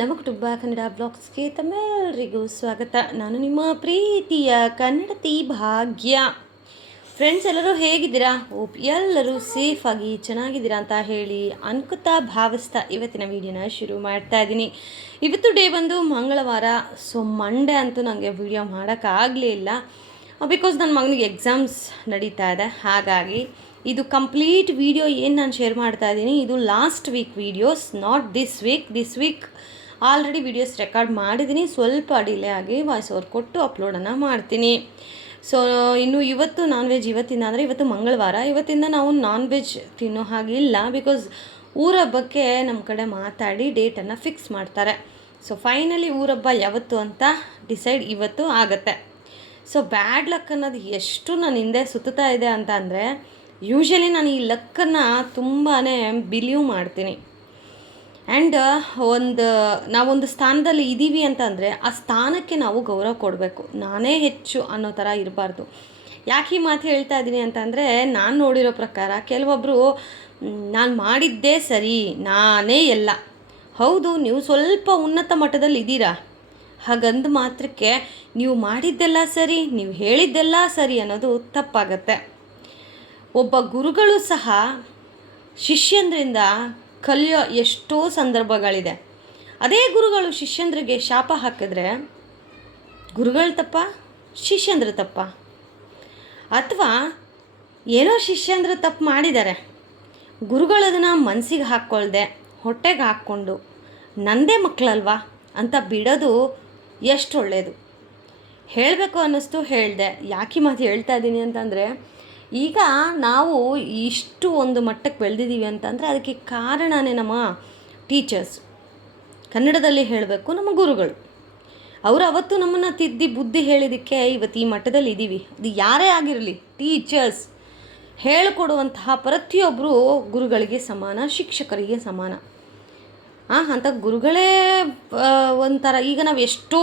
ನಮ್ಮ ಕುಟುಂಬ ಕನ್ನಡ ಬ್ಲಾಗ್ಸ್ಗೆ ತಮ್ಮೆಲ್ಲರಿಗೂ ಸ್ವಾಗತ. ನಾನು ನಿಮ್ಮ ಪ್ರೀತಿಯ ಕನ್ನಡತಿ ಭಾಗ್ಯ. ಫ್ರೆಂಡ್ಸ್, ಎಲ್ಲರೂ ಹೇಗಿದ್ದೀರಾ? ಎಲ್ಲರೂ ಸೇಫಾಗಿ ಚೆನ್ನಾಗಿದ್ದೀರಾ ಅಂತ ಹೇಳಿ ಅನ್ಕೋತಾ ಭಾವಿಸ್ತಾ ಇವತ್ತಿನ ವೀಡಿಯೋನ ಶುರು ಮಾಡ್ತಾ ಇದ್ದೀನಿ. ಇವತ್ತು ಡೇ ಬಂದು ಮಂಗಳವಾರ. ಸೊ ಮಂಡೇ ಅಂತೂ ನನಗೆ ವೀಡಿಯೋ ಮಾಡೋಕ್ಕಾಗಲೇ ಇಲ್ಲ, ಬಿಕಾಸ್ ನನ್ನ ಮಗನಿಗೆ ಎಕ್ಸಾಮ್ಸ್ ನಡೀತಾ ಇದೆ. ಹಾಗಾಗಿ ಇದು ಕಂಪ್ಲೀಟ್ ವೀಡಿಯೋ ಏನು ನಾನು ಶೇರ್ ಮಾಡ್ತಾ ಇದ್ದೀನಿ, ಇದು last week videos, not this week already videos record ಮಾಡಿದ್ದೀನಿ. ಸ್ವಲ್ಪ ಡಿಲೇ ಆಗಿ ವಾಯ್ಸ್ ಓವರ್ ಕೊಟ್ಟು ಅಪ್ಲೋಡನ್ನು ಮಾಡ್ತೀನಿ. ಸೊ ಇನ್ನು ಇವತ್ತು ನಾನ್ ವೆಜ್ ಇವತ್ತಿಂದ, ಅಂದರೆ ಇವತ್ತು ಮಂಗಳವಾರ, ಇವತ್ತಿಂದ ನಾವು ನಾನ್ ವೆಜ್ ತಿನ್ನೋ ಹಾಗಿಲ್ಲ. ಬಿಕಾಸ್ ಊರಹಬ್ಬಕ್ಕೆ ನಮ್ಮ ಕಡೆ ಮಾತಾಡಿ ಡೇಟನ್ನು ಫಿಕ್ಸ್ ಮಾಡ್ತಾರೆ. ಸೊ ಫೈನಲಿ ಊರಹಬ್ಬ ಯಾವತ್ತು ಅಂತ ಡಿಸೈಡ್ ಇವತ್ತು ಆಗುತ್ತೆ. ಸೊ ಬ್ಯಾಡ್ ಲಕ್ ಅನ್ನೋದು ಎಷ್ಟು ನನ್ನ ಹಿಂದೆ ಸುತ್ತಾ ಇದೆ ಅಂತ ಅಂದರೆ, ಯೂಶ್ವಲಿ ನಾನು ಈ ಲಕ್ಕನ್ನು ತುಂಬಾ ಬಿಲೀವ್ ಮಾಡ್ತೀನಿ. ಆ್ಯಂಡ್ ನಾವೊಂದು ಸ್ಥಾನದಲ್ಲಿ ಇದ್ದೀವಿ ಅಂತ ಅಂದರೆ ಆ ಸ್ಥಾನಕ್ಕೆ ನಾವು ಗೌರವ ಕೊಡಬೇಕು, ನಾನೇ ಹೆಚ್ಚು ಅನ್ನೋ ಥರ ಇರಬಾರ್ದು. ಯಾಕೆ ಈ ಮಾತು ಹೇಳ್ತಾ ಇದ್ದೀನಿ ಅಂತಂದರೆ, ನಾನು ನೋಡಿರೋ ಪ್ರಕಾರ ಕೆಲವೊಬ್ಬರು ನಾನು ಮಾಡಿದ್ದೇ ಸರಿ, ನಾನೇ ಎಲ್ಲ. ಹೌದು, ನೀವು ಸ್ವಲ್ಪ ಉನ್ನತ ಮಟ್ಟದಲ್ಲಿ ಇದ್ದೀರಾ, ಹಾಗಂದು ಮಾತ್ರಕ್ಕೆ ನೀವು ಮಾಡಿದ್ದೆಲ್ಲ ಸರಿ, ನೀವು ಹೇಳಿದ್ದೆಲ್ಲ ಸರಿ ಅನ್ನೋದು ತಪ್ಪಾಗತ್ತೆ. ಒಬ್ಬ ಗುರುಗಳು ಸಹ ಶಿಷ್ಯಂದ್ರಿಂದ ಕಲಿಯೋ ಎಷ್ಟೋ ಸಂದರ್ಭಗಳಿದೆ. ಅದೇ ಗುರುಗಳು ಶಿಷ್ಯಂದ್ರಿಗೆ ಶಾಪ ಹಾಕಿದ್ರೆ ಗುರುಗಳ ತಪ್ಪ, ಶಿಷ್ಯಂದ್ರ ತಪ್ಪ? ಅಥವಾ ಏನೋ ಶಿಷ್ಯಂದ್ರ ತಪ್ಪು ಮಾಡಿದ್ದಾರೆ, ಗುರುಗಳದನ್ನು ಮನಸ್ಸಿಗೆ ಹಾಕ್ಕೊಳ್ದೆ ಹೊಟ್ಟೆಗೆ ಹಾಕ್ಕೊಂಡು ನಂದೇ ಮಕ್ಕಳಲ್ವಾ ಅಂತ ಬಿಡೋದು ಎಷ್ಟು ಒಳ್ಳೆಯದು. ಹೇಳಬೇಕು ಅನ್ನಿಸ್ತು, ಹೇಳಿದೆ. ಯಾಕೆ ಮಾತು ಹೇಳ್ತಾ ಇದ್ದೀನಿ ಅಂತಂದರೆ, ಈಗ ನಾವು ಇಷ್ಟು ಒಂದು ಮಟ್ಟಕ್ಕೆ ಬೆಳೆದಿದ್ದೀವಿ ಅಂತಂದರೆ ಅದಕ್ಕೆ ಕಾರಣನೇ ನಮ್ಮ ಟೀಚರ್ಸ್. ಕನ್ನಡದಲ್ಲಿ ಹೇಳಬೇಕು, ನಮ್ಮ ಗುರುಗಳು. ಅವರು ಅವತ್ತು ನಮ್ಮನ್ನು ತಿದ್ದಿ ಬುದ್ಧಿ ಹೇಳಿದ್ದಕ್ಕೆ ಇವತ್ತು ಈ ಮಟ್ಟದಲ್ಲಿ ಇದ್ದೀವಿ. ಅದು ಯಾರೇ ಆಗಿರಲಿ, ಟೀಚರ್ಸ್ ಹೇಳಿಕೊಡುವಂತಹ ಪ್ರತಿಯೊಬ್ಬರು ಗುರುಗಳಿಗೆ ಸಮಾನ, ಶಿಕ್ಷಕರಿಗೆ ಸಮಾನ. ಅಂಥ ಗುರುಗಳೇ ಒಂಥರ, ಈಗ ನಾವು ಎಷ್ಟೋ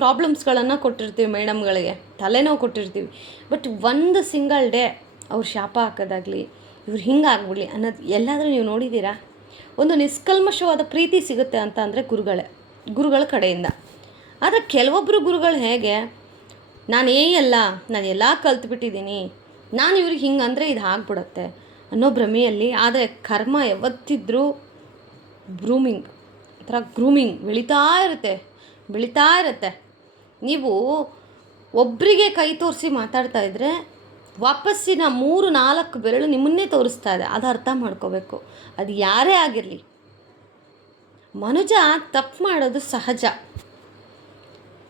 ಪ್ರಾಬ್ಲಮ್ಸ್ಗಳನ್ನು ಕೊಟ್ಟಿರ್ತೀವಿ ಮೇಡಮ್ಗಳಿಗೆ, ತಲೆನೋವು ಕೊಟ್ಟಿರ್ತೀವಿ. ಬಟ್ ಒಂದು ಸಿಂಗಲ್ ಡೇ ಅವ್ರು ಶಾಪ ಹಾಕೋದಾಗಲಿ, ಇವ್ರು ಹಿಂಗಾಗ್ಬಿಡಲಿ ಅನ್ನೋದು ಎಲ್ಲಾದರೂ ನೀವು ನೋಡಿದ್ದೀರಾ? ಒಂದು ನಿಷ್ಕಲ್ಮಶವಾದ ಪ್ರೀತಿ ಸಿಗುತ್ತೆ ಅಂತ ಅಂದರೆ ಗುರುಗಳ ಕಡೆಯಿಂದ. ಆದರೆ ಕೆಲವೊಬ್ಬರು ಗುರುಗಳು ಹೇಗೆ, ನಾನು ಎಲ್ಲ ಕಲ್ತ್ಬಿಟ್ಟಿದ್ದೀನಿ, ನಾನು ಇವ್ರಿಗೆ ಹಿಂಗೆ ಅಂದರೆ ಇದು ಆಗ್ಬಿಡುತ್ತೆ ಅನ್ನೋ ಭ್ರಮೆಯಲ್ಲಿ. ಆದರೆ ಕರ್ಮ ಯಾವತ್ತಿದ್ರೂ ಗ್ರೂಮಿಂಗ್ ಬೆಳೀತಾ ಇರುತ್ತೆ. ನೀವು ಒಬ್ಬರಿಗೆ ಕೈ ತೋರಿಸಿ ಮಾತಾಡ್ತಾ ಇದ್ದರೆ ವಾಪಸ್ಸಿನ 3-4 ಬೆರಳು ನಿಮ್ಮನ್ನೇ ತೋರಿಸ್ತಾ ಇದೆ. ಅದು ಅರ್ಥ ಮಾಡ್ಕೋಬೇಕು. ಅದು ಯಾರೇ ಆಗಿರಲಿ, ಮನುಜ ತಪ್ಪು ಮಾಡೋದು ಸಹಜ,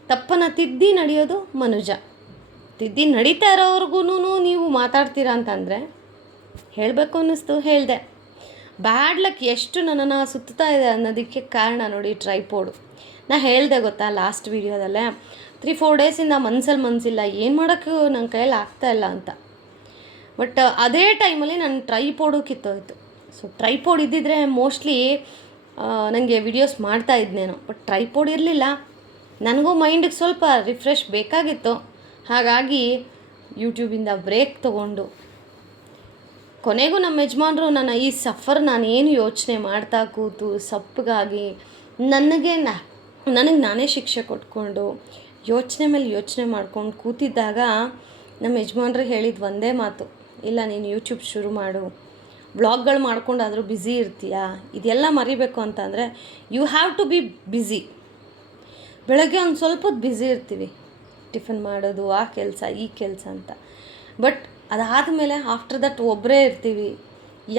ತಪ್ಪನ್ನು ತಿದ್ದಿ ನಡೆಯೋದು ಮನುಜ. ತಿದ್ದಿ ನಡೀತಾ ಇರೋವ್ರಿಗೂ ನೀವು ಮಾತಾಡ್ತೀರಾ ಅಂತಂದರೆ, ಹೇಳಬೇಕು ಅನ್ನಿಸ್ತು, ಹೇಳಿದೆ. ಬ್ಯಾಡ್ ಲಕ್ ಎಷ್ಟು ನನ್ನನ್ನು ಸುತ್ತಾ ಇದೆ ಅನ್ನೋದಕ್ಕೆ ಕಾರಣ ನೋಡಿ, ಟ್ರೈಪೋಡು. ನಾ ಹೇಳಿದೆ ಗೊತ್ತಾ ಲಾಸ್ಟ್ ವೀಡಿಯೋದಲ್ಲೇ, 3-4 ಡೇಸಿಂದ ಮನಸ್ಸಿಲ್ಲ, ಏನು ಮಾಡೋಕ್ಕೂ ನನ್ನ ಕೈಯಲ್ಲಿ ಆಗ್ತಾಯಿಲ್ಲ ಅಂತ. ಬಟ್ ಅದೇ ಟೈಮಲ್ಲಿ ನನ್ನ ಟ್ರೈಪೋಡು ಕಿತ್ತೋಯ್ತು. ಸೊ ಟ್ರೈಪೋಡ್ ಇದ್ದಿದ್ರೆ ಮೋಸ್ಟ್ಲಿ ನನಗೆ ವಿಡಿಯೋಸ್ ಮಾಡ್ತಾ ಇದ್ನೇನೋ. ಬಟ್ ಟ್ರೈಪೋಡ್ ಇರಲಿಲ್ಲ, ನನಗೂ ಮೈಂಡಿಗೆ ಸ್ವಲ್ಪ ರಿಫ್ರೆಶ್ ಬೇಕಾಗಿತ್ತು. ಹಾಗಾಗಿ ಯೂಟ್ಯೂಬಿಂದ ಬ್ರೇಕ್ ತೊಗೊಂಡು ಕೊನೆಗೂ ನಮ್ಮ ಯಜಮಾನರು ನನ್ನ ಈ ನಾನೇನು ಯೋಚನೆ ಮಾಡ್ತಾ ಕೂತು ಸಪ್ಪಗಾಗಿ ನನಗೆ ನಾನೇ ಶಿಕ್ಷೆ ಕೊಟ್ಕೊಂಡು ಯೋಚನೆ ಮೇಲೆ ಯೋಚನೆ ಮಾಡ್ಕೊಂಡು ಕೂತಿದ್ದಾಗ ನಮ್ಮ ಯಜಮಾನ್ರು ಹೇಳಿದ್ದು ಒಂದೇ ಮಾತು, ಇಲ್ಲ ನೀನು ಯೂಟ್ಯೂಬ್ ಶುರು ಮಾಡು, ವ್ಲಾಗ್ಗಳು ಮಾಡ್ಕೊಂಡಾದರೂ ಬ್ಯುಸಿ ಇರ್ತೀಯಾ, ಇದೆಲ್ಲ ಮರಿಬೇಕು ಅಂತಂದರೆ you have to be busy. ಬೆಳಗ್ಗೆ ಒಂದು ಸ್ವಲ್ಪ ಹೊತ್ತು ಬ್ಯುಸಿ ಇರ್ತೀವಿ, ಟಿಫನ್ ಮಾಡೋದು, ಆ ಕೆಲಸ ಈ ಕೆಲಸ ಅಂತ. ಬಟ್ ಅದಾದಮೇಲೆ ಆಫ್ಟರ್ ದಟ್ ಒಬ್ಬರೇ ಇರ್ತೀವಿ,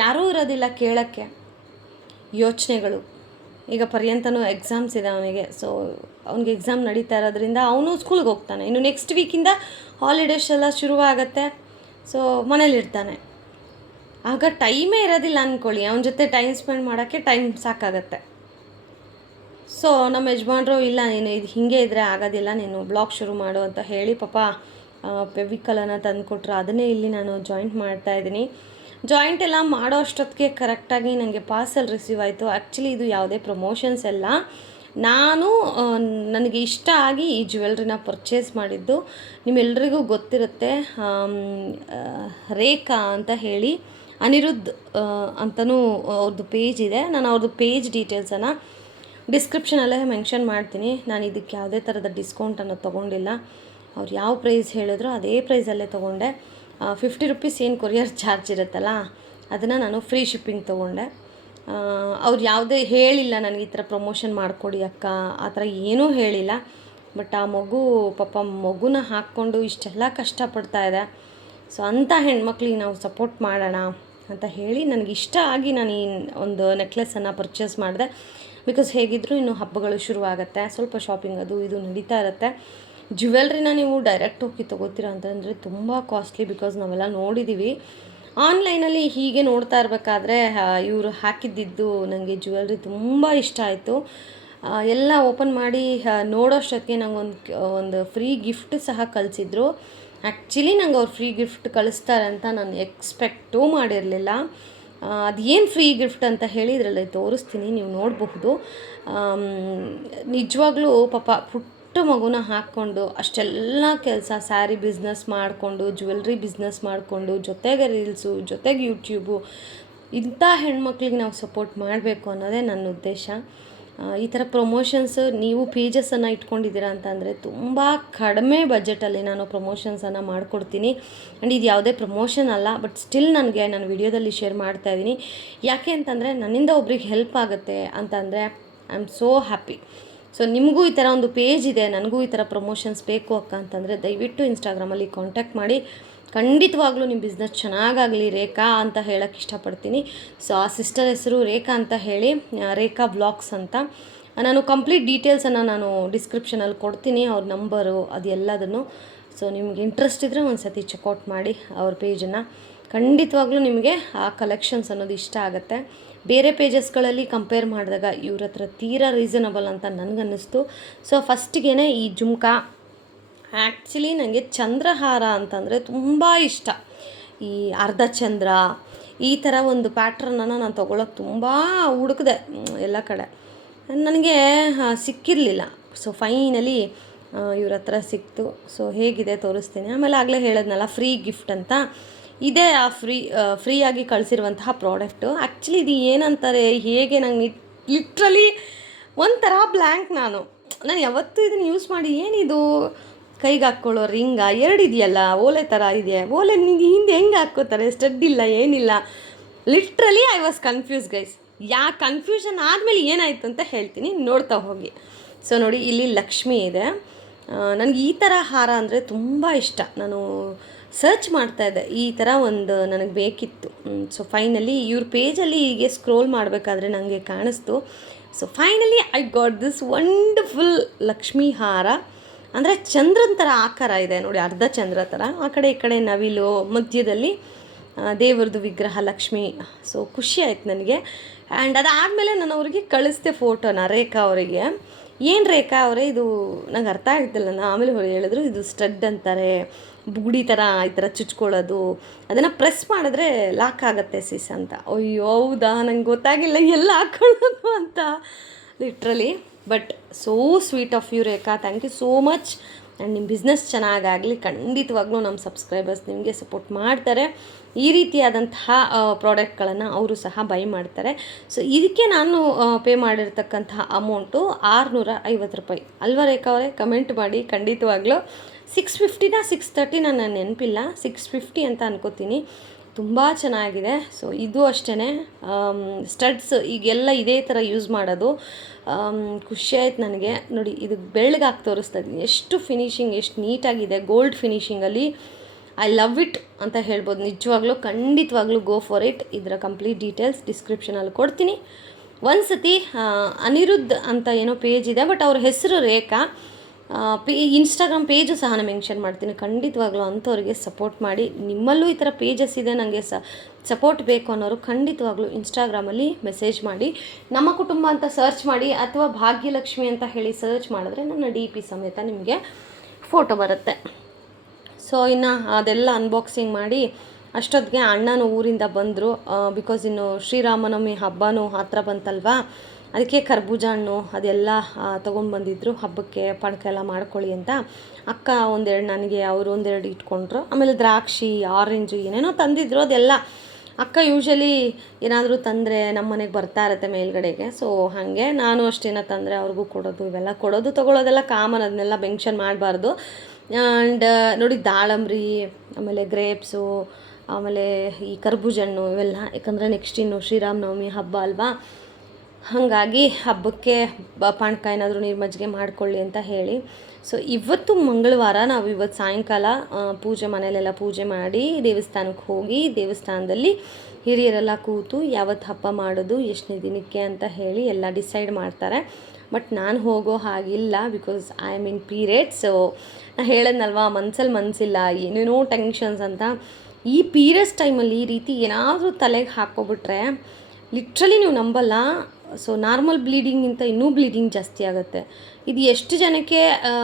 ಯಾರೂ ಇರೋದಿಲ್ಲ ಕೇಳೋಕ್ಕೆ. ಯೋಚನೆಗಳು, ಈಗ ಪರ್ಯಂತನೂ ಎಕ್ಸಾಮ್ಸ್ ಇದೆ ಅವನಿಗೆ. ಸೊ ಅವ್ನಿಗೆ ಎಕ್ಸಾಮ್ ನಡೀತಾ ಇರೋದ್ರಿಂದ ಅವನು ಸ್ಕೂಲ್ಗೆ ಹೋಗ್ತಾನೆ. ಇನ್ನು ನೆಕ್ಸ್ಟ್ ವೀಕಿಂದ ಹಾಲಿಡೇಸ್ ಎಲ್ಲ ಶುರುವಾಗತ್ತೆ. ಸೊ ಮನೇಲಿರ್ತಾನೆ. ಆಗ ಟೈಮೇ ಇರೋದಿಲ್ಲ ಅಂದ್ಕೊಳ್ಳಿ, ಅವನ ಜೊತೆ ಟೈಮ್ ಸ್ಪೆಂಡ್ ಮಾಡೋಕ್ಕೆ ಟೈಮ್ ಸಾಕಾಗತ್ತೆ. ಸೊ ನಮ್ಮ ಯಜಮಾನ್ರು, ಇಲ್ಲ ನೀನು ಇದು ಹೀಗೆ ಇದ್ದರೆ ಆಗೋದಿಲ್ಲ, ನೀನು ಬ್ಲಾಗ್ ಶುರು ಮಾಡು ಅಂತ ಹೇಳಿ ಪಾಪ ಫೆವಿಕಲನ್ನು ತಂದುಕೊಟ್ರು. ಅದನ್ನೇ ಇಲ್ಲಿ ನಾನು ಜಾಯಿಂಟ್ ಮಾಡ್ತಾಯಿದ್ದೀನಿ. ಜಾಯಿಂಟ್ ಎಲ್ಲ ಮಾಡೋ ಅಷ್ಟೊತ್ತಿಗೆ ಕರೆಕ್ಟಾಗಿ ನನಗೆ ಪಾರ್ಸಲ್ ರಿಸೀವ್ ಆಯಿತು. ಆ್ಯಕ್ಚುಲಿ ಇದು ಯಾವುದೇ ಪ್ರಮೋಷನ್ಸ್ ಎಲ್ಲ, ನನಗೆ ಇಷ್ಟ ಆಗಿ ಈ ಜ್ಯುವೆಲ್ರಿನ ಪರ್ಚೇಸ್ ಮಾಡಿದ್ದು. ನಿಮ್ಮೆಲ್ಲರಿಗೂ ಗೊತ್ತಿರುತ್ತೆ, ರೇಖಾ ಅಂತ ಹೇಳಿ ಅನಿರುದ್ಧ್ ಅಂತಲೂ ಅವ್ರದ್ದು ಪೇಜ್ ಇದೆ. ನಾನು ಅವ್ರದ್ದು ಪೇಜ್ ಡೀಟೇಲ್ಸನ್ನು ಡಿಸ್ಕ್ರಿಪ್ಷನಲ್ಲೇ ಮೆನ್ಷನ್ ಮಾಡ್ತೀನಿ. ನಾನು ಇದಕ್ಕೆ ಯಾವುದೇ ಥರದ ಡಿಸ್ಕೌಂಟ್ ಅನ್ನೋದು ತೊಗೊಂಡಿಲ್ಲ. ಅವ್ರು ಯಾವ ಪ್ರೈಸ್ ಹೇಳಿದ್ರು ಅದೇ ಪ್ರೈಸಲ್ಲೇ ತೊಗೊಂಡೆ. 50 ರುಪೀಸ್ ಏನು ಕೊರಿಯರ್ ಚಾರ್ಜ್ ಇರುತ್ತಲ್ಲ, ಅದನ್ನು ನಾನು ಫ್ರೀ ಶಿಪ್ಪಿಂಗ್ ತೊಗೊಂಡೆ. ಅವ್ರು ಯಾವುದೇ ಹೇಳಿಲ್ಲ ನನಗೆ ಈ ಥರ ಪ್ರಮೋಷನ್ ಮಾಡಿಕೊಡಿ ಅಕ್ಕ, ಆ ಥರ ಏನೂ ಹೇಳಿಲ್ಲ. ಬಟ್ ಆ ಮಗು ಪಾಪ ಮಗುನ ಹಾಕ್ಕೊಂಡು ಇಷ್ಟೆಲ್ಲ ಕಷ್ಟಪಡ್ತಾ ಇದೆ. ಸೊ ಅಂಥ ಹೆಣ್ಮಕ್ಳಿಗೆ ನಾವು ಸಪೋರ್ಟ್ ಮಾಡೋಣ ಅಂತ ಹೇಳಿ ನನಗಿಷ್ಟ ಆಗಿ ನಾನು ಈ ಒಂದು ನೆಕ್ಲೆಸನ್ನು ಪರ್ಚೇಸ್ ಮಾಡಿದೆ. ಬಿಕಾಸ್ ಹೇಗಿದ್ದರೂ ಇನ್ನು ಹಬ್ಬಗಳು ಶುರುವಾಗುತ್ತೆ, ಸ್ವಲ್ಪ ಶಾಪಿಂಗ್ ಅದು ಇದು ನಡೀತಾ ಇರುತ್ತೆ. ಜ್ಯುವೆಲ್ರಿನ ನೀವು ಡೈರೆಕ್ಟ್ ಹೋಗಿ ತೊಗೋತೀರ ಅಂತಂದರೆ ತುಂಬ ಕಾಸ್ಟ್ಲಿ. ಬಿಕಾಸ್ ನಾವೆಲ್ಲ ನೋಡಿದ್ದೀವಿ ಆನ್ಲೈನಲ್ಲಿ. ಹೀಗೆ ನೋಡ್ತಾ ಇರಬೇಕಾದ್ರೆ ಇವರು ಹಾಕಿದ್ದಿದ್ದು ನನಗೆ ಜ್ಯುವೆಲ್ರಿ ತುಂಬ ಇಷ್ಟ ಆಯಿತು. ಎಲ್ಲ ಓಪನ್ ಮಾಡಿ ನೋಡೋಷ್ಟೊತ್ತಿಗೆ ನಂಗೆ ಒಂದು ಫ್ರೀ ಗಿಫ್ಟ್ ಸಹ ಕಳಿಸಿದ್ರು. ಆ್ಯಕ್ಚುಲಿ ನಂಗೆ ಅವ್ರು ಫ್ರೀ ಗಿಫ್ಟ್ ಕಳಿಸ್ತಾರೆ ಅಂತ ನಾನು ಎಕ್ಸ್ಪೆಕ್ಟೂ ಮಾಡಿರಲಿಲ್ಲ. ಅದೇನು ಫ್ರೀ ಗಿಫ್ಟ್ ಅಂತ ಹೇಳಿ ಇದರಲ್ಲಿ ತೋರಿಸ್ತೀನಿ, ನೀವು ನೋಡಬಹುದು. ನಿಜವಾಗ್ಲೂ ಪಾಪ ಪುಟ್ಟ ಮಗುನ ಹಾಕ್ಕೊಂಡು ಅಷ್ಟೆಲ್ಲ ಕೆಲಸ, ಸ್ಯಾರಿ ಬಿಸ್ನೆಸ್ ಮಾಡಿಕೊಂಡು, ಜ್ಯುವೆಲ್ರಿ ಬಿಸ್ನೆಸ್ ಮಾಡಿಕೊಂಡು, ಜೊತೆಗೆ ರೀಲ್ಸು, ಜೊತೆಗೆ ಯೂಟ್ಯೂಬು, ಇಂಥ ಹೆಣ್ಮಕ್ಳಿಗೆ ನಾವು ಸಪೋರ್ಟ್ ಮಾಡಬೇಕು ಅನ್ನೋದೇ ನನ್ನ ಉದ್ದೇಶ. ಈ ಥರ ಪ್ರಮೋಷನ್ಸ್ ನೀವು ಪೇಜಸನ್ನು ಇಟ್ಕೊಂಡಿದ್ದೀರಾ ಅಂತಂದರೆ ತುಂಬ ಕಡಿಮೆ ಬಜೆಟಲ್ಲಿ ನಾನು ಪ್ರಮೋಷನ್ಸನ್ನು ಮಾಡಿಕೊಡ್ತೀನಿ. ಆ್ಯಂಡ್ ಇದು ಯಾವುದೇ ಪ್ರಮೋಷನ್ ಅಲ್ಲ, ಬಟ್ ಸ್ಟಿಲ್ ನಾನು ವಿಡಿಯೋದಲ್ಲಿ ಶೇರ್ ಮಾಡ್ತಾಯಿದ್ದೀನಿ. ಯಾಕೆ ಅಂತಂದರೆ ನನ್ನಿಂದ ಒಬ್ರಿಗೆ ಹೆಲ್ಪ್ ಆಗುತ್ತೆ ಅಂತಂದರೆ I am so happy. So ನಿಮಗೂ ಈ ಥರ ಒಂದು ಪೇಜ್ ಇದೆ, ನನಗೂ ಈ ಥರ ಪ್ರಮೋಷನ್ಸ್ ಬೇಕು ಅಕ್ಕ ಅಂತಂದರೆ ದಯವಿಟ್ಟು ಇನ್ಸ್ಟಾಗ್ರಾಮಲ್ಲಿ ಕಾಂಟ್ಯಾಕ್ಟ್ ಮಾಡಿ. ಖಂಡಿತವಾಗ್ಲೂ ನಿಮ್ಮ ಬಿಸ್ನೆಸ್ ಚೆನ್ನಾಗಾಗಲಿ ರೇಖಾ ಅಂತ ಹೇಳೋಕ್ಕೆ ಇಷ್ಟಪಡ್ತೀನಿ. ಸೊ ಆ ಸಿಸ್ಟರ್ ಹೆಸರು ರೇಖಾ ಅಂತ ಹೇಳಿ, ರೇಖಾ ವ್ಲಾಗ್ಸ್ ಅಂತ. ನಾನು ಕಂಪ್ಲೀಟ್ ಡೀಟೇಲ್ಸನ್ನು ನಾನು ಡಿಸ್ಕ್ರಿಪ್ಷನಲ್ಲಿ ಕೊಡ್ತೀನಿ, ಅವ್ರ ನಂಬರು ಅದೆಲ್ಲದನ್ನು. ಸೊ ನಿಮ್ಗೆ ಇಂಟ್ರೆಸ್ಟ್ ಇದ್ದರೆ ಒಂದು ಸತಿ ಚೆಕ್ಔಟ್ ಮಾಡಿ ಅವ್ರ ಪೇಜನ್ನು. ಖಂಡಿತವಾಗ್ಲೂ ನಿಮಗೆ ಆ ಕಲೆಕ್ಷನ್ಸ್ ಅನ್ನೋದು ಇಷ್ಟ ಆಗುತ್ತೆ. ಬೇರೆ ಪೇಜಸ್ಗಳಲ್ಲಿ ಕಂಪೇರ್ ಮಾಡಿದಾಗ ಇವ್ರ ಹತ್ರ ತೀರಾ ರೀಸನಬಲ್ ಅಂತ ನನಗನ್ನಿಸ್ತು. ಸೊ ಫಸ್ಟಿಗೆ ಈ ಜುಮ್ಕಾ, ಆ್ಯಕ್ಚುಲಿ ನನಗೆ ಚಂದ್ರಹಾರ ಅಂತಂದರೆ ತುಂಬ ಇಷ್ಟ. ಈ ಅರ್ಧ ಚಂದ್ರ ಈ ಥರ ಒಂದು ಪ್ಯಾಟ್ರನನ್ನು ನಾನು ತೊಗೊಳಕ್ಕೆ ತುಂಬ ಹುಡುಕಿದೆ ಎಲ್ಲ ಕಡೆ, ನನಗೆ ಸಿಕ್ಕಿರಲಿಲ್ಲ. ಸೊ ಫೈನಲಿ ಇವ್ರ ಹತ್ರ ಸಿಕ್ತು. ಸೊ ಹೇಗಿದೆ ತೋರಿಸ್ತೀನಿ. ಆಮೇಲೆ ಆಗಲೇ ಹೇಳಿದ್ನಲ್ಲ ಫ್ರೀ ಗಿಫ್ಟ್ ಅಂತ, ಇದೇ ಆ ಫ್ರೀಯಾಗಿ ಕಳಿಸಿರುವಂತಹ ಪ್ರಾಡಕ್ಟು. ಆ್ಯಕ್ಚುಲಿ ಇದು ಏನಂತಾರೆ, ಹೇಗೆ ನಂಗೆ ಲಿಟ್ರಲಿ ಒಂಥರ ಬ್ಲ್ಯಾಂಕ್. ನಾನು ಯಾವತ್ತೂ ಇದನ್ನು ಯೂಸ್ ಮಾಡಿ ಏನಿದು ಕೈಗೆ ಹಾಕ್ಕೊಳ್ಳೋ ರಿಂಗ ಇದೆಯಲ್ಲ, ಓಲೆ ಥರ ಇದೆ, ಓಲೆ ನಿಮಗೆ ಹಿಂದೆ ಹೆಂಗೆ ಹಾಕ್ಕೋತಾರೆ, ಸ್ಟಡ್ ಇಲ್ಲ ಏನಿಲ್ಲ. Literally I was confuse guys. Confusion ಆದಮೇಲೆ ಏನಾಯಿತು ಅಂತ ಹೇಳ್ತೀನಿ, ನೋಡ್ತಾ ಹೋಗಿ. ಸೊ ನೋಡಿ, ಇಲ್ಲಿ ಲಕ್ಷ್ಮಿ ಇದೆ. ನನಗೆ ಈ ಥರ ಹಾರ ಅಂದರೆ ತುಂಬ ಇಷ್ಟ. ನಾನು ಸರ್ಚ್ ಮಾಡ್ತಾಯಿದ್ದೆ, ಈ ಥರ ಒಂದು ನನಗೆ ಬೇಕಿತ್ತು. ಸೊ ಫೈನಲಿ ಇವ್ರ ಪೇಜಲ್ಲಿ ಹೀಗೆ ಸ್ಕ್ರೋಲ್ ಮಾಡಬೇಕಾದ್ರೆ ನನಗೆ ಕಾಣಿಸ್ತು. So finally I got this wonderful Lakshmi ಹಾರ. ಅಂದರೆ ಚಂದ್ರನ ಥರ ಆಕಾರ ಇದೆ ನೋಡಿ, ಅರ್ಧ ಚಂದ್ರ ಥರ. ಆ ಕಡೆ ಈ ಕಡೆ ನವಿಲು, ಮಧ್ಯದಲ್ಲಿ ದೇವ್ರದ್ದು ವಿಗ್ರಹ ಲಕ್ಷ್ಮಿ. ಸೊ ಖುಷಿ ಆಯ್ತು ನನಗೆ. ಆ್ಯಂಡ್ ಅದಾದಮೇಲೆ ನಾನು ಅವರಿಗೆ ಕಳಿಸ್ದೆ ಫೋಟೋನ, ರೇಖಾ ಅವರಿಗೆ. ಏನು ರೇಖಾ ಅವರೇ ಇದು ನಂಗೆ ಅರ್ಥ ಆಗ್ತಿಲ್ಲ. ಆಮೇಲೆ ಅವ್ರು ಹೇಳಿದ್ರು ಇದು ಸ್ಟಡ್ ಅಂತಾರೆ, ಬುಗುಡಿ ಥರ ಈ ಥರ ಚುಚ್ಕೊಳ್ಳೋದು, ಅದನ್ನು ಪ್ರೆಸ್ ಮಾಡಿದ್ರೆ ಲಾಕ್ ಆಗುತ್ತೆ ಸಿಸ್ ಅಂತ. ಅಯ್ಯೋ ಹೌದಾ, ನಂಗೆ ಗೊತ್ತಾಗಿಲ್ಲ ಎಲ್ಲ ಹಾಕ್ಕೊಳ್ಳೋದು ಅಂತ literally. But so sweet of you Rekha, thank you so much. And ನಿಮ್ಮ ಬಿಸ್ನೆಸ್ ಚೆನ್ನಾಗಾಗಲಿ. ಖಂಡಿತವಾಗ್ಲೂ ನಮ್ಮ ಸಬ್ಸ್ಕ್ರೈಬರ್ಸ್ ನಿಮಗೆ ಸಪೋರ್ಟ್ ಮಾಡ್ತಾರೆ. ಈ ರೀತಿಯಾದಂತಹ ಪ್ರಾಡಕ್ಟ್ಗಳನ್ನು ಅವರು ಸಹ ಬೈ ಮಾಡ್ತಾರೆ. ಸೊ ಇದಕ್ಕೆ ನಾನು ಪೇ ಮಾಡಿರ್ತಕ್ಕಂತಹ ಅಮೌಂಟು 650 ರೂಪಾಯಿ ಅಲ್ವಾ ರೇಖಾ ಅವರೇ? ಕಮೆಂಟ್ ಮಾಡಿ. ಖಂಡಿತವಾಗ್ಲೂ 650 630 ನನ್ನ ನೆನಪಿಲ್ಲ, 650 ಅಂತ ಅನ್ಕೋತೀನಿ. ತುಂಬ ಚೆನ್ನಾಗಿದೆ. ಸೊ ಇದು ಅಷ್ಟೇ, ಸ್ಟಡ್ಸ್ ಈಗೆಲ್ಲ ಇದೇ ಥರ ಯೂಸ್ ಮಾಡೋದು. ಖುಷಿ ಆಯ್ತು ನನಗೆ. ನೋಡಿ, ಇದು ಬೆಳ್ಳಗೆ ಹಾಕಿ ತೋರಿಸ್ತಾ ಇದ್ದೀನಿ, ಎಷ್ಟು ಫಿನಿಶಿಂಗ್, ಎಷ್ಟು ನೀಟಾಗಿದೆ, ಗೋಲ್ಡ್ ಫಿನಿಶಿಂಗಲ್ಲಿ. ಐ ಲವ್ ಇಟ್ ಅಂತ ಹೇಳ್ಬೋದು ನಿಜವಾಗ್ಲೂ. ಖಂಡಿತವಾಗ್ಲೂ ಗೋ ಫಾರ್ ಇಟ್. ಇದರ ಕಂಪ್ಲೀಟ್ ಡೀಟೇಲ್ಸ್ ಡಿಸ್ಕ್ರಿಪ್ಷನಲ್ಲಿ ಕೊಡ್ತೀನಿ. ಒಂದು ಸತಿ ಅನಿರುದ್ಧ್ ಅಂತ ಏನೋ ಪೇಜ್ ಇದೆ, ಬಟ್ ಅವ್ರ ಹೆಸರು ರೇಖಾ. ಇನ್ಸ್ಟಾಗ್ರಾಮ್ ಪೇಜು ಸಹ ನಾನು ಮೆನ್ಷನ್ ಮಾಡ್ತೀನಿ. ಖಂಡಿತವಾಗ್ಲೂ ಅಂಥವ್ರಿಗೆ ಸಪೋರ್ಟ್ ಮಾಡಿ. ನಿಮ್ಮಲ್ಲೂ ಈ ಥರ ಪೇಜಸ್ ಇದೆ, ನನಗೆ ಸಪೋರ್ಟ್ ಬೇಕು ಅನ್ನೋರು ಖಂಡಿತವಾಗ್ಲೂ ಇನ್ಸ್ಟಾಗ್ರಾಮಲ್ಲಿ ಮೆಸೇಜ್ ಮಾಡಿ. ನಮ್ಮ ಕುಟುಂಬ ಅಂತ ಸರ್ಚ್ ಮಾಡಿ, ಅಥವಾ ಭಾಗ್ಯಲಕ್ಷ್ಮಿ ಅಂತ ಹೇಳಿ ಸರ್ಚ್ ಮಾಡಿದ್ರೆ ನನ್ನ DP ಸಮೇತ ನಿಮಗೆ ಫೋಟೋ ಬರುತ್ತೆ. ಸೊ ಇನ್ನು ಅದೆಲ್ಲ ಅನ್ಬಾಕ್ಸಿಂಗ್ ಮಾಡಿ ಅಷ್ಟೊತ್ತಿಗೆ ಅಣ್ಣನೂ ಊರಿಂದ ಬಂದರು. ಬಿಕಾಸ್ ಇನ್ನು ಶ್ರೀರಾಮನವಮಿ ಹಬ್ಬನೂ ಹತ್ರ ಬಂತಲ್ವಾ, ಅದಕ್ಕೆ ಕರ್ಬೂಜ ಹಣ್ಣು ಅದೆಲ್ಲ ತೊಗೊಂಡ್ಬಂದಿದ್ರು. ಹಬ್ಬಕ್ಕೆ ಪಾನಕ ಎಲ್ಲ ಮಾಡ್ಕೊಳ್ಳಿ ಅಂತ. ಅಕ್ಕ ಒಂದೆರಡು ನನಗೆ, ಅವರು ಒಂದೆರಡು ಇಟ್ಕೊಂಡ್ರು. ಆಮೇಲೆ ದ್ರಾಕ್ಷಿ, ಆರೆಂಜು ಏನೇನೋ ತಂದಿದ್ರು. ಅದೆಲ್ಲ ಅಕ್ಕ ಯೂಶಲಿ ಏನಾದರೂ ತಂದರೆ ನಮ್ಮ ಮನೆಗೆ ಬರ್ತಾ ಇರುತ್ತೆ ಮೇಲ್ಗಡೆಗೆ. ಸೊ ಹಾಗೆ ನಾನು ಅಷ್ಟೇನ ತಂದರೆ ಅವ್ರಿಗೂ ಕೊಡೋದು, ಇವೆಲ್ಲ ಕೊಡೋದು ತೊಗೊಳೋದೆಲ್ಲ ಕಾಮನ್, ಅದನ್ನೆಲ್ಲ ಮೆನ್ಷನ್ ಮಾಡಬಾರ್ದು. ಆ್ಯಂಡ್ ನೋಡಿ ದಾಳಂಬ್ರಿ, ಆಮೇಲೆ ಗ್ರೇಪ್ಸು, ಆಮೇಲೆ ಈ ಕರ್ಬೂಜ ಹಣ್ಣು ಇವೆಲ್ಲ, ಯಾಕಂದರೆ ನೆಕ್ಸ್ಟ್ ಇನ್ನು ಶ್ರೀರಾಮನವಮಿ ಹಬ್ಬ ಅಲ್ವಾ, ಹಾಗಾಗಿ ಹಬ್ಬಕ್ಕೆ ಪಾನಕ ಏನಾದರೂ ನೀರು ಮಜ್ಜಿಗೆ ಮಾಡಿಕೊಳ್ಳಿ ಅಂತ ಹೇಳಿ. ಸೊ ಇವತ್ತು ಮಂಗಳವಾರ, ನಾವು ಇವತ್ತು ಸಾಯಂಕಾಲ ಪೂಜೆ, ಮನೆಯಲ್ಲೆಲ್ಲ ಪೂಜೆ ಮಾಡಿ ದೇವಸ್ಥಾನಕ್ಕೆ ಹೋಗಿ ದೇವಸ್ಥಾನದಲ್ಲಿ ಹಿರಿಯರೆಲ್ಲ ಕೂತು ಯಾವತ್ತು ಹಬ್ಬ ಮಾಡೋದು, ಎಷ್ಟನೇ ದಿನಕ್ಕೆ ಅಂತ ಹೇಳಿ ಎಲ್ಲ ಡಿಸೈಡ್ ಮಾಡ್ತಾರೆ. ಬಟ್ ನಾನು ಹೋಗೋ ಹಾಗಿಲ್ಲ, because I am in periods. So ನಾನು ಹೇಳೋದ್ನಲ್ವಾ, ಮನಸ್ಸಿಲ್ಲ, ಏನೇನೋ ಟೆನ್ಷನ್ಸ್ ಅಂತ. ಈ ಪೀರಿಯಡ್ಸ್ ಟೈಮಲ್ಲಿ ಈ ರೀತಿ ಏನಾದರೂ ತಲೆಗೆ ಹಾಕ್ಕೊಬಿಟ್ರೆ ಲಿಟ್ರಲಿ ನೀವು ನಂಬಲ್ಲ, ಸೊ ನಾರ್ಮಲ್ ಬ್ಲೀಡಿಂಗಿಂತ ಇನ್ನೂ ಬ್ಲೀಡಿಂಗ್ ಜಾಸ್ತಿ ಆಗುತ್ತೆ. ಇದು ಎಷ್ಟು ಜನಕ್ಕೆ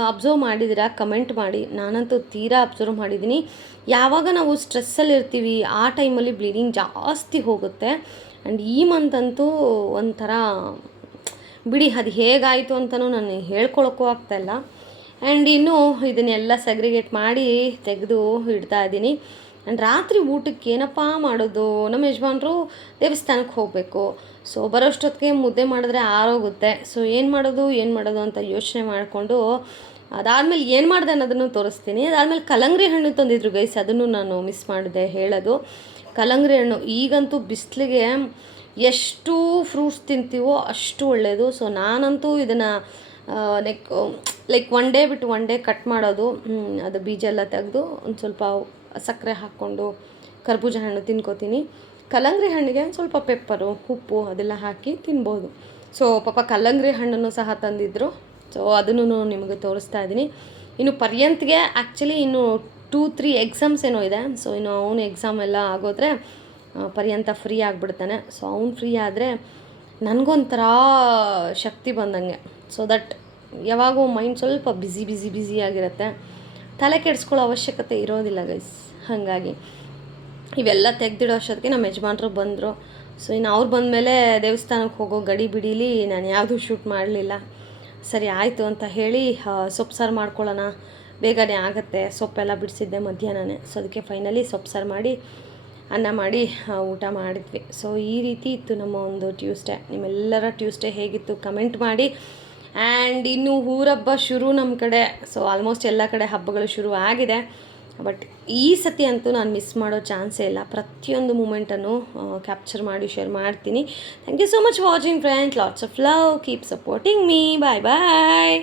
ಅಬ್ಸರ್ವ್ ಮಾಡಿದ್ದೀರಾ ಕಮೆಂಟ್ ಮಾಡಿ. ನಾನಂತೂ ತೀರಾ ಅಬ್ಸರ್ವ್ ಮಾಡಿದ್ದೀನಿ. ಯಾವಾಗ ನಾವು ಸ್ಟ್ರೆಸ್ಸಲ್ಲಿ ಇರ್ತೀವಿ ಆ ಟೈಮಲ್ಲಿ ಬ್ಲೀಡಿಂಗ್ ಜಾಸ್ತಿ ಹೋಗುತ್ತೆ. ಆ್ಯಂಡ್ ಈ ಮಂತಂತೂ ಒಂಥರ ಬಿಡಿ, ಅದು ಹೇಗಾಯಿತು ಅಂತಲೂ ನಾನು ಹೇಳ್ಕೊಳಕ್ಕೂ ಆಗ್ತಾಯಿಲ್ಲ. ಆ್ಯಂಡ್ ಇನ್ನೂ ಇದನ್ನೆಲ್ಲ ಸೆಗ್ರಿಗೇಟ್ ಮಾಡಿ ತೆಗೆದು ಇಡ್ತಾ ಇದ್ದೀನಿ. ಆ್ಯಂಡ್ ರಾತ್ರಿ ಊಟಕ್ಕೆ ಏನಪ್ಪ ಮಾಡೋದು, ನಮ್ಮ ಯಜಮಾನ್ರು ದೇವಸ್ಥಾನಕ್ಕೆ ಹೋಗಬೇಕು. ಸೊ ಬರೋಷ್ಟೊತ್ತಿಗೆ ಮುದ್ದೆ ಮಾಡಿದ್ರೆ ಆರೋಗುತ್ತೆ. ಸೊ ಏನು ಮಾಡೋದು ಅಂತ ಯೋಚನೆ ಮಾಡಿಕೊಂಡು, ಅದಾದಮೇಲೆ ಏನು ಮಾಡಿದೆ ಅನ್ನೋದನ್ನು ತೋರಿಸ್ತೀನಿ. ಅದಾದಮೇಲೆ ಕಲ್ಲಂಗಡಿ ಹಣ್ಣು ತಂದಿದ್ರು ಗೈಸ್, ಅದನ್ನು ನಾನು ಮಿಸ್ ಮಾಡಿದೆ ಹೇಳೋದು. ಕಲ್ಲಂಗಡಿ ಹಣ್ಣು ಈಗಂತೂ ಬಿಸಿಲಿಗೆ ಎಷ್ಟು ಫ್ರೂಟ್ಸ್ ತಿಂತೀವೋ ಅಷ್ಟು ಒಳ್ಳೆಯದು. ಸೊ ನಾನಂತೂ ಇದನ್ನು ಲೈಕ್ ಒನ್ ಡೇ ಬಿಟ್ಟು ಒನ್ ಡೇ ಕಟ್ ಮಾಡೋದು, ಅದು ಬೀಜ ಎಲ್ಲ ತೆಗೆದು ಒಂದು ಸ್ವಲ್ಪ ಸಕ್ಕರೆ ಹಾಕ್ಕೊಂಡು ಕರ್ಬೂಜ ಹಣ್ಣು ತಿನ್ಕೋತೀನಿ. ಕಲ್ಲಂಗಡಿ ಹಣ್ಣಿಗೆ ಒಂದು ಸ್ವಲ್ಪ ಪೆಪ್ಪರು, ಉಪ್ಪು ಅದೆಲ್ಲ ಹಾಕಿ ತಿನ್ಬೋದು. ಸೊ ಪಾಪ ಕಲ್ಲಂಗಡಿ ಹಣ್ಣನ್ನು ಸಹ ತಂದಿದ್ದರು. ಸೊ ಅದನ್ನು ನಿಮಗೆ ತೋರಿಸ್ತಾ ಇದ್ದೀನಿ. ಇನ್ನು ಪರ್ಯಂತ್ಗೆ ಆ್ಯಕ್ಚುಲಿ ಇನ್ನು 2-3 ಎಕ್ಸಾಮ್ಸ್ ಏನೋ ಇದೆ. ಸೊ ಇನ್ನು ಅವನು ಎಕ್ಸಾಮ್ ಎಲ್ಲ ಆಗೋದ್ರೆ ಪರ್ಯಂತ ಫ್ರೀ ಆಗಿಬಿಡ್ತಾನೆ. ಸೊ ಅವ್ನು ಫ್ರೀ ಆದರೆ ನನಗೊಂಥರ ಶಕ್ತಿ ಬಂದಂಗೆ. ಸೊ ದಟ್ ಯಾವಾಗೂ ಮೈಂಡ್ ಸ್ವಲ್ಪ ಬ್ಯುಸಿ ಆಗಿರುತ್ತೆ, ತಲೆ ಕೆಡಿಸ್ಕೊಳ್ಳೋ ಅವಶ್ಯಕತೆ ಇರೋದಿಲ್ಲ ಗೈಸ್. ಹಾಗಾಗಿ ಇವೆಲ್ಲ ತೆಗೆದಿಡೋ ಅಷ್ಟೊತ್ತಿಗೆ ನಮ್ಮ ಯಜಮಾನ್ರು ಬಂದರು. ಸೊ ಇನ್ನು ಅವ್ರು ಬಂದಮೇಲೆ ದೇವಸ್ಥಾನಕ್ಕೆ ಹೋಗೋ ಗಡಿ ಬಿಡೀಲಿ ನಾನು ಯಾವುದೂ ಶೂಟ್ ಮಾಡಲಿಲ್ಲ. ಸರಿ ಆಯಿತು ಅಂತ ಹೇಳಿ ಸೊಪ್ಪು ಸಾರು ಮಾಡ್ಕೊಳ್ಳೋಣ, ಬೇಗನೆ ಆಗುತ್ತೆ. ಸೊಪ್ಪೆಲ್ಲ ಬಿಡಿಸಿದ್ದೆ ಮಧ್ಯಾಹ್ನನೇ. ಸೊ ಅದಕ್ಕೆ ಫೈನಲಿ ಸೊಪ್ಪು ಸಾರು ಮಾಡಿ ಅನ್ನ ಮಾಡಿ ಊಟ ಮಾಡಿದ್ವಿ. ಸೊ ಈ ರೀತಿ ಇತ್ತು ನಮ್ಮ ಒಂದು ಟ್ಯೂಸ್ಡೇ. ನಿಮ್ಮೆಲ್ಲರ ಟ್ಯೂಸ್ಡೇ ಹೇಗಿತ್ತು ಕಮೆಂಟ್ ಮಾಡಿ. ಆ್ಯಂಡ್ ಇನ್ನು ಊರಹಬ್ಬ ಶುರು ನಮ್ಮ ಕಡೆ. ಸೊ ಆಲ್ಮೋಸ್ಟ್ ಎಲ್ಲ ಕಡೆ ಹಬ್ಬಗಳು ಶುರು ಆಗಿದೆ. ಬಟ್ ಈ ಸತಿ ಅಂತೂ ನಾನು ಮಿಸ್ ಮಾಡೋ ಚಾನ್ಸೇ ಇಲ್ಲ. ಪ್ರತಿಯೊಂದು ಮೂಮೆಂಟನ್ನು ಕ್ಯಾಪ್ಚರ್ ಮಾಡಿ ಶೇರ್ ಮಾಡ್ತೀನಿ. Thank you so much watching friends. Lots of love. Keep supporting me. Bye bye.